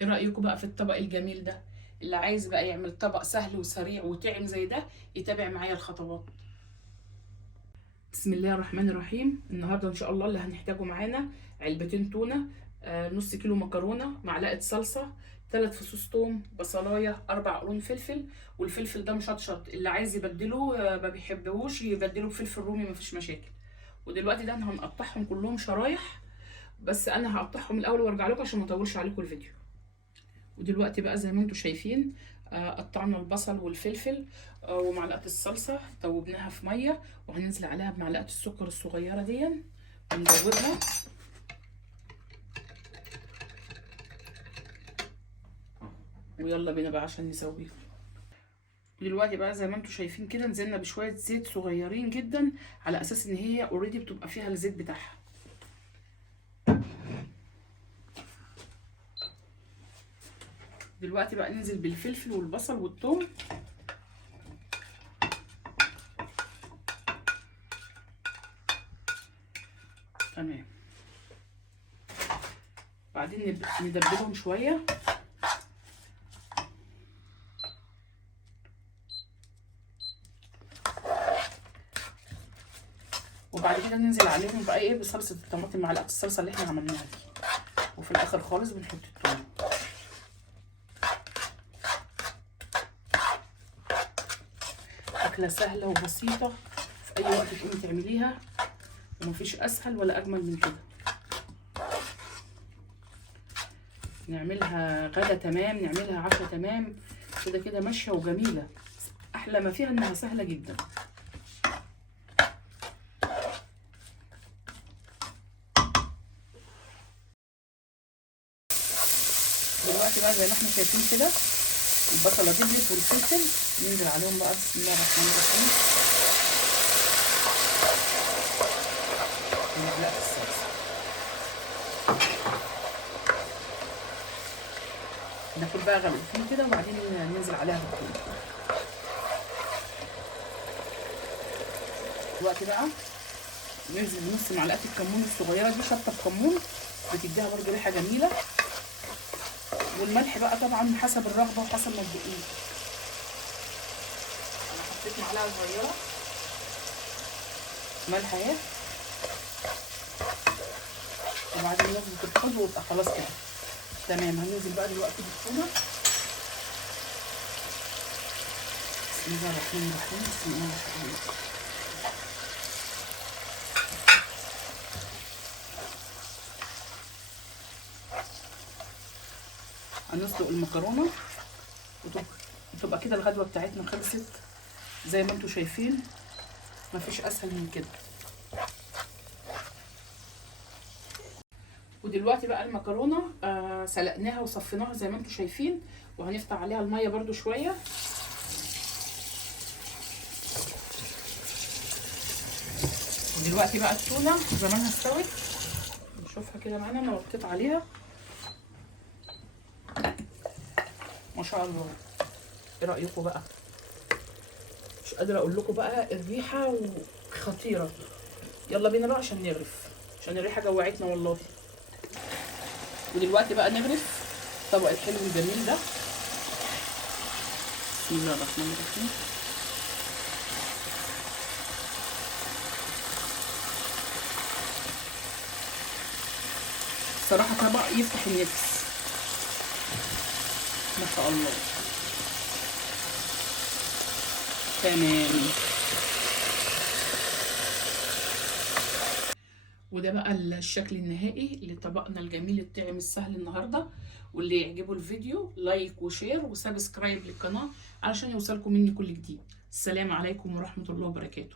ايه رأيكم بقى في الطبق الجميل ده؟ اللي عايز بقى يعمل طبق سهل وسريع وطعم زي ده يتابع معايا الخطوات. بسم الله الرحمن الرحيم. النهارده ان شاء الله اللي هنحتاجه معانا علبتين تونه، نص كيلو مكرونه، معلقه صلصه، 3 فصوص توم، بصلايه، 4 قرون فلفل. والفلفل ده مشطشط، اللي عايز يبدله ما بيحبهوش يبدله بفلفل رومي، مفيش مشاكل. ودلوقتي ده هنقطعهم كلهم شرايح، بس انا هقطعهم الاول وارجع لكم عشان ما اطولش عليكم الفيديو. ودلوقتي بقى زي ما انتم شايفين، قطعنا البصل والفلفل، ومعلقه الصلصه دوبناها في ميه، وهننزل عليها بمعلقه السكر الصغيره دي وندوبها. ويلا بينا بقى عشان نسويها. دلوقتي بقى زي ما انتم شايفين كده نزلنا بشويه زيت صغيرين جدا، على اساس ان هي اوريدي بتبقى فيها الزيت بتاعها. دلوقتي بقى ننزل بالفلفل والبصل والثوم. تمام. بعدين ندبلهم شويه، وبعد كده ننزل عليهم بقى ايه بصلصه الطماطم، معلقه الصلصه اللي احنا عملناها دي. وفي الاخر خالص بنحط الثوم. اكله سهله وبسيطه، في اي وقت تقومي تعمليها، ومفيش اسهل ولا اجمل من كده. نعملها غدا تمام، نعملها عشاء تمام، كده كده ماشيه وجميله. احلى ما فيها انها سهله جدا. دلوقتي بقى زي ما احنا شايفين كده البصله دبلت والفلفل، ننزل عليهم بقى بسم الله الرحمن الرحيم ومعلقه الصلصه. ناكل بقى غلوتين كده وبعدين ننزل عليها بالثوم. دلوقتي بقى ننزل بنص معلقه الكمون الصغيره دي، شطه كمون بتديها برده ريحه جميله. والملح بقى طبعا حسب الرغبه وحسب ما تدوقيه. انا حطيت معلقه صغيره ملح اهي، وبعدين نظبط الخضر ويبقى خلاص كده تمام. هننزل بقى دلوقتي بالتونه. بسم الله الرحمن الرحيم، بسم الله الرحمن الرحيم. هنسلق المكرونه وتبقى كده الغدوه بتاعتنا خلصت. زي ما انتم شايفين مفيش اسهل من كده. ودلوقتي بقى المكرونه سلقناها وصفيناها زي ما انتم شايفين، وهنفتح عليها الميه برده شويه. ودلوقتي بقى التونه زمانها استوت، نشوفها كده معانا. انا وطيت عليها ما شاء الله. ايه رايكم بقى؟ مش قادره اقول لكم بقى الريحه خطيره. يلا بينا بقى عشان نغرف، عشان الريحه جوعتنا والله. ودلوقتي بقى نغرف الطبق الحلو الجميل ده. بسم الله الرحمن الرحيم. صراحه طبق يفتح النفس ما شاء الله. تمام. وده بقى الشكل النهائي لطبقنا الجميل الطعم السهل النهارده. واللي يعجبه الفيديو لايك وشير وسبسكرايب للقناه علشان يوصلكم مني كل جديد. السلام عليكم ورحمه الله وبركاته.